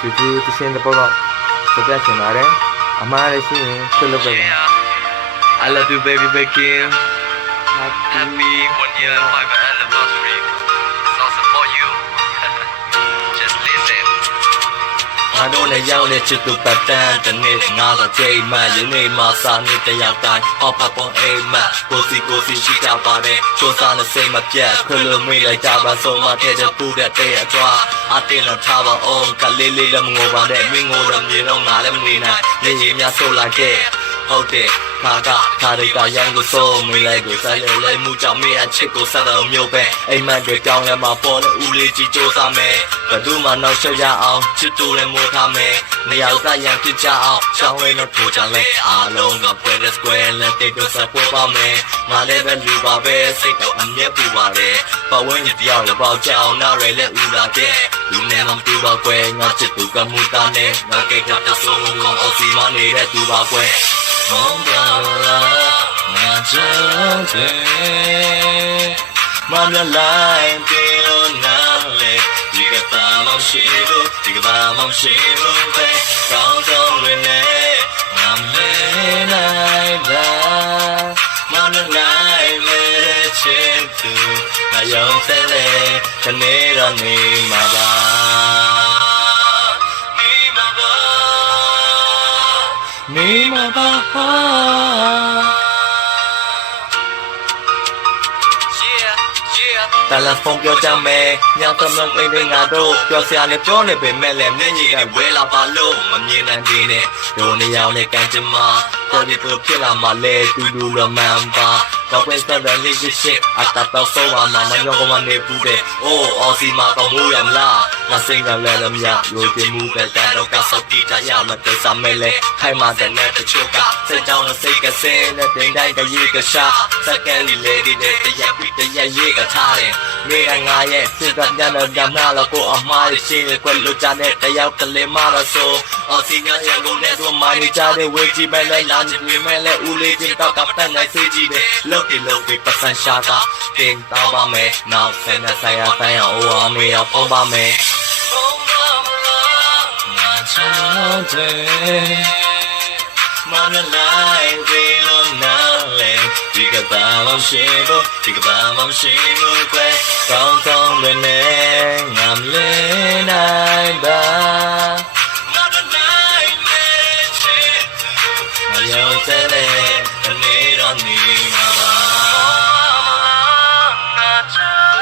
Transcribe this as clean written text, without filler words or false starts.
许多这些的报告随便选来的，阿妈的心去了呗。I love you, baby, baby. Happy 1 year 5th anniversary. It's also for you. Just listen. ငါတို့နဲ့ရောက်တဲ့ချစ်သူပတ်တန်းတစ်နေ့ငါတော့ချိန်မှယနေ့မှစာနေတယောက်တိုင်းဟောဖတ်ပုံအိမ်မက်ကိုစီရှိကြပါတယ်ချိုးစားနဲ့စိတ်မပြတ်ခွေလိုမေးလိုက်ကြပါဆုံးမတဲ့တဲ့ပူတဲ့တဲ့အတွားအတင်းတော့ထားပါအောင်ကလေးလေးလည်းမငိုပါနဲ့မင်းငိုတော့မြေတော့ငါလည်းမနေနိုင်နေရင်များဆိုးလိုက်ခဲ့ဟုတ်တယ်ခါတွေကရန်ကိုစိုးမင်းလိုက်ကိုဆိုင်လဲမှုကြောင့်မင်းအချစ်ကိုဆက်တော်မျိုးပဲအိမ်မက်တွေတောင်းလဲမှာပေါ်တဲ့ဦးလေးကြီးစူးစမ်းမယ်ဘယ်သူမှနောက်ရှောက်ရအောင်ချစ်တူလည်းမိုးထားမယ်နေရာကရန်ဖြစ်ကြအောင်ရှောင်းလေးနဲ့ထိုးကြလဲအားလုံးကပွဲတဲ့ square နဲ့တိတ်တော့ဆက်ပွဲပါမယ်ငါလည်းပဲလူပါပဲစိတ်တော့အမြဲပူပါတယ်ပတ်ဝန်းကျင်ပြောင်းလည်းပေါက်ကြအောင်နားရည်လည်းဦးလာတဲ့လူနဲ့မတူပါကွယ်ငါချစ်သူကမူတာနဲ့ငါကိတ်တဲ့ဆုံးကိုအော်စီမနေတဲ့သူပါကွယ်မောင်ပါလားငါချမ်းတယ်မမလိုက်ပြေလို့နားလေဒီကပါမရှိဘူးဒီကပါမရှိဘူးပဲကောင်းဆုံးရနေငါမေးလိုက်ပါမမလိုက်လေချစ်သူငါရောစဲလေခနေတော့နေမှာပါနေမှာပါတယ်လီဖုန်းပြောကြမယ်ညသမန်အိမ်တွေငါတို့ပြောစရာနဲ့ပြောနေပေမဲ့လည်းမျက်ရည်ကဝဲလာပါလို့မမြင်နိုင်သေးနဲ့တို့နေရောင်နဲ့ကန်ချင်မှာတော်ဒီဖြစ်လာမှလဲတူတူလမန်ပါတော့ပဲစတဲ့လေးရှိအတတ်တော့ဆိုပါမမညောကမနေဘူးတဲ့အိုးအော်စီမာကမိုးရမလားငါစိတ်ကလည်းလည်းမြရိုးတင်မှုပဲတန်တော့ကစောက်တီးကြရမတဲ့စမဲလဲခိုင်မာတဲ့နဲ့တချို့ကစိတ်ကြောင်းနဲ့စိတ်ကစဲနဲ့တင်တိုင်းကရေကရှာစက်ကလေးလေးတဲ့တရားပြီးတရားရေးကထားတယ်နေငါရဲ့စိတ်ကညနေညမလာကိုအမားရှိနေကွယ်လို့ကြတဲ့တယောက်ကလေးမလာဆိုအော်စီညာရကုန်တဲ့သူမိုင်းကြတဲ့ဝေကြီးပဲလဲလာနေပြီမဲ့လဲဦးလေးချင်းတော့ကပတ်နေစေကြီးတယ်လုတ်ပြီးပတ်စံရှာတာတင်တောင်းပါမယ်နောက်ဆယ်နဲ့ဆိုင်ရဆိုင်အောင်အိုးအမေရောက်ဖုံးပါမယ်ငါချမ်းတယ်မမလိုက်သေးလို့နားလေဒီကဘာမှမရှိဘူးဒီကဘာမှမရှိဘူးကွယ်ကောင်းကောင်းပဲနဲ့